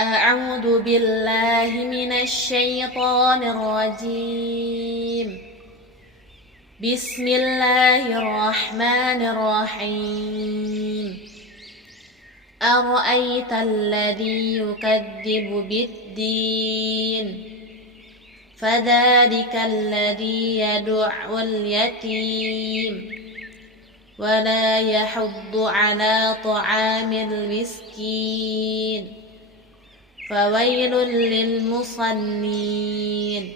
أعوذ بالله من الشيطان الرجيم. بسم الله الرحمن الرحيم. أرأيت الذي يكذب بالدين فذلك الذي يدع اليتيم ولا يحض على طعام المسكين فويل للمصلين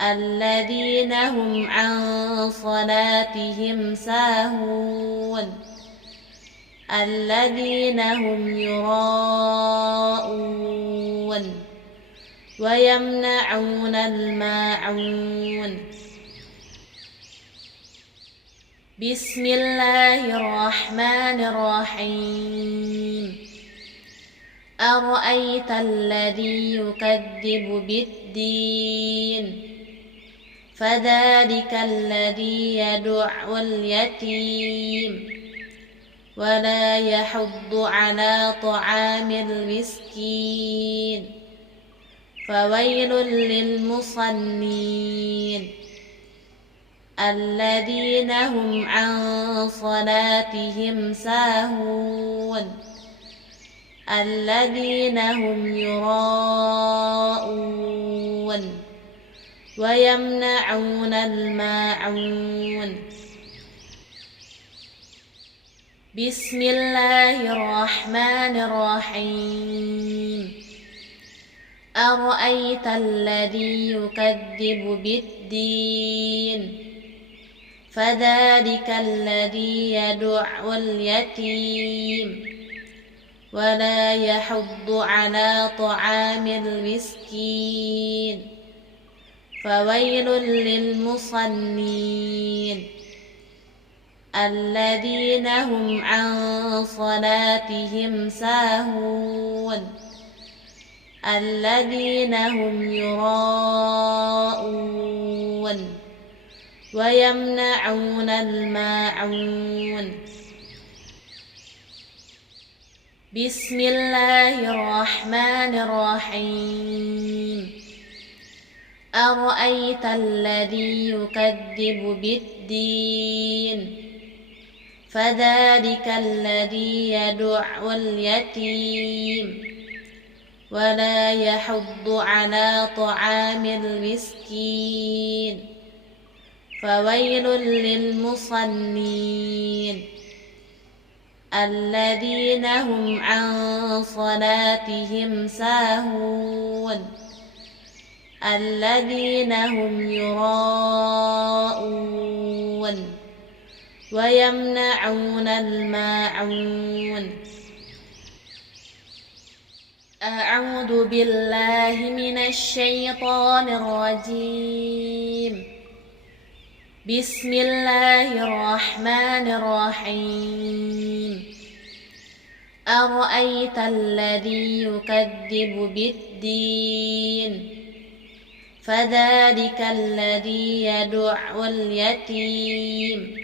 الذين هم عن صلاتهم ساهون الذين هم يراءون ويمنعون الماعون. بسم الله الرحمن الرحيم. أرأيت الذي يكذب بالدين فذلك الذي يدع اليتيم ولا يحض على طعام المسكين فويل للمصلين الذين هم عن صلاتهم ساهون الذين هم يراءون ويمنعون الماعون. بسم الله الرحمن الرحيم. أرأيت الذي يكذب بالدين فذلك الذي يدع اليتيم ولا يحض على طعام المسكين فويل للمصلين الذين هم عن صلاتهم ساهون الذين هم يراءون ويمنعون الماعون. بسم الله الرحمن الرحيم. أرأيت الذي يكذب بالدين فذلك الذي يدع اليتيم ولا يحض على طعام المسكين فويل للمصلين الذين هم عن صلاتهم ساهون الذين هم يراءون ويمنعون الماعون. أعوذ بالله من الشيطان الرجيم. بسم الله الرحمن الرحيم. أرأيت الذي يكذب بالدين فذلك الذي يدع اليتيم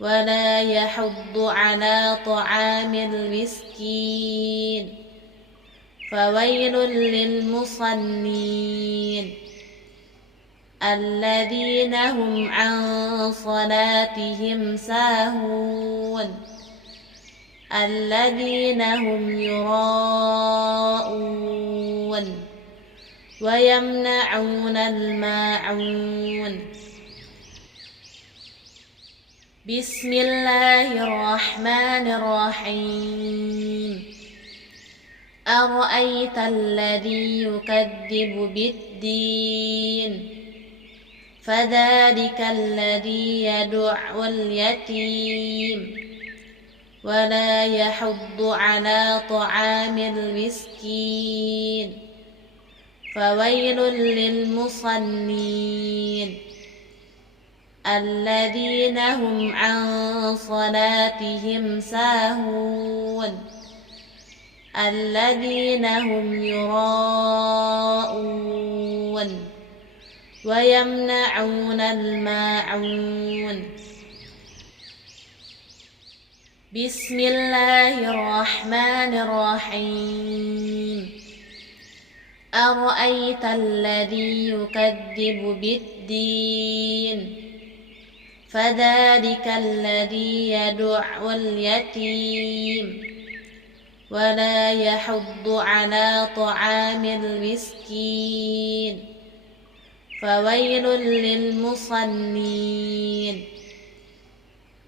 ولا يحض على طعام المسكين فويل للمصلين الذين هم عن صلاتهم ساهون الذين هم يراءون ويمنعون الماعون. بسم الله الرحمن الرحيم. أرأيت الذي يكذب بالدين فذلك الذي يدع اليتيم ولا يحض على طعام المسكين فويل للمصلين الذين هم عن صلاتهم ساهون الذين هم يراءون ويمنعون الماعون. بسم الله الرحمن الرحيم أرأيت الذي يكذب بالدين فذلك الذي يدع اليتيم ولا يحض على طعام المسكين فويل للمصلين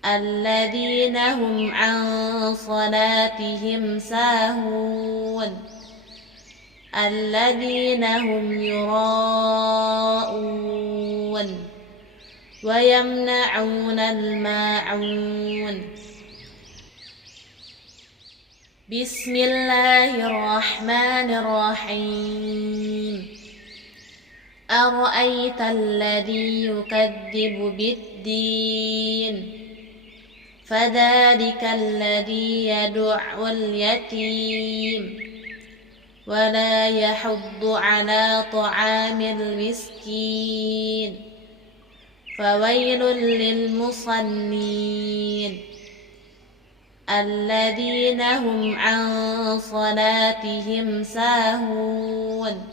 الذين هم عن صلاتهم ساهون الذين هم يراءون ويمنعون الماعون بسم الله الرحمن الرحيم أرأيت الذي يكذب بالدين فذلك الذي يدع اليتيم ولا يحض على طعام المسكين فويل للمصلين الذين هم عن صلاتهم ساهون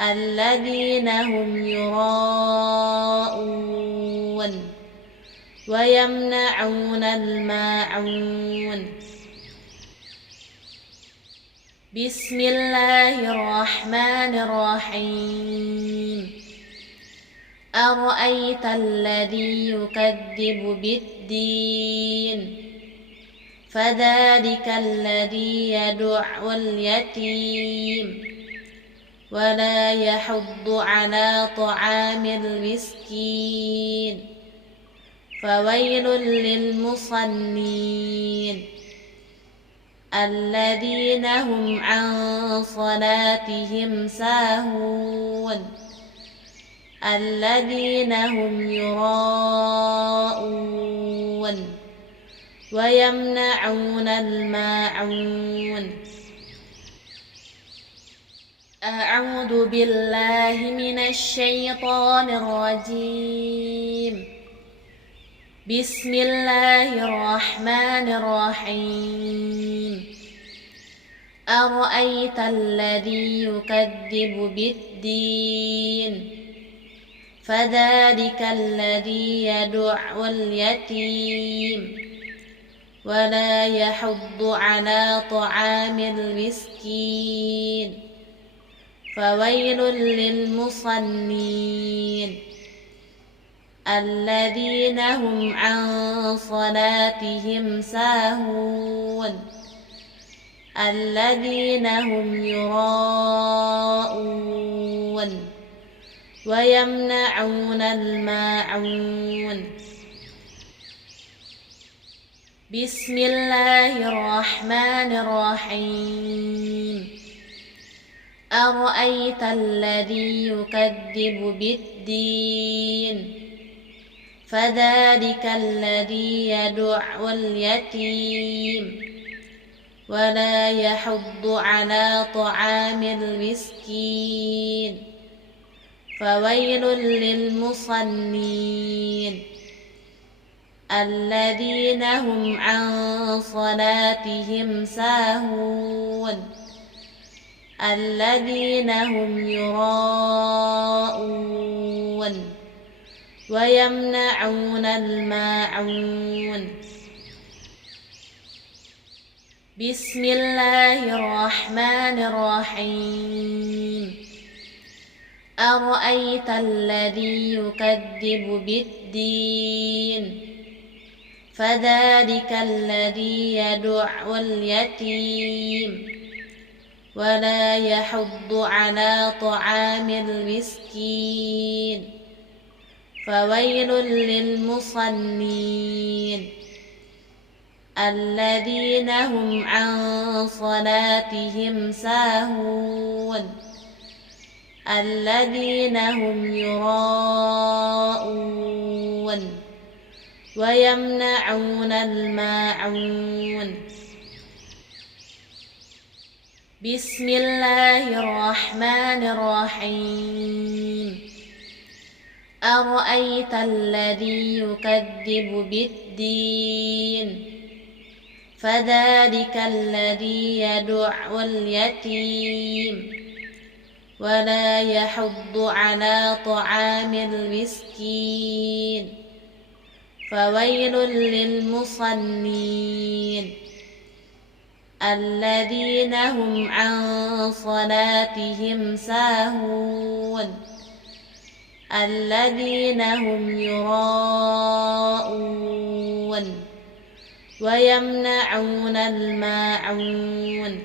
الذين هم يراءون ويمنعون الماعون بسم الله الرحمن الرحيم أرأيت الذي يكذب بالدين فذلك الذي يدع اليتيم ولا يحض على طعام المسكين فويل للمصلين الذين هم عن صلاتهم ساهون الذين هم يراءون ويمنعون الماعون أعوذ بالله من الشيطان الرجيم بسم الله الرحمن الرحيم أرأيت الذي يكذب بالدين فذلك الذي يدع اليتيم ولا يحض على طعام المسكين فويل للمصلين الذين هم عن صلاتهم ساهون الذين هم يراءون ويمنعون الماعون بسم الله الرحمن الرحيم أرأيت الذي يكذب بالدين فذلك الذي يدع اليتيم ولا يحض على طعام المسكين فويل للمصلين الذين هم عن صلاتهم ساهون الذين هم يراءون ويمنعون الماعون بسم الله الرحمن الرحيم أرأيت الذي يكذب بالدين فذلك الذي يدع اليتيم ولا يحض على طعام المسكين فويل للمصلين الذين هم عن صلاتهم ساهون الذين هم يراءون ويمنعون الماعون بسم الله الرحمن الرحيم أرأيت الذي يكذب بالدين فذلك الذي يدع اليتيم ولا يحض على طعام المسكين فويل للمصلين الذين هم عن صلاتهم ساهون الذين هم يراءون ويمنعون الماعون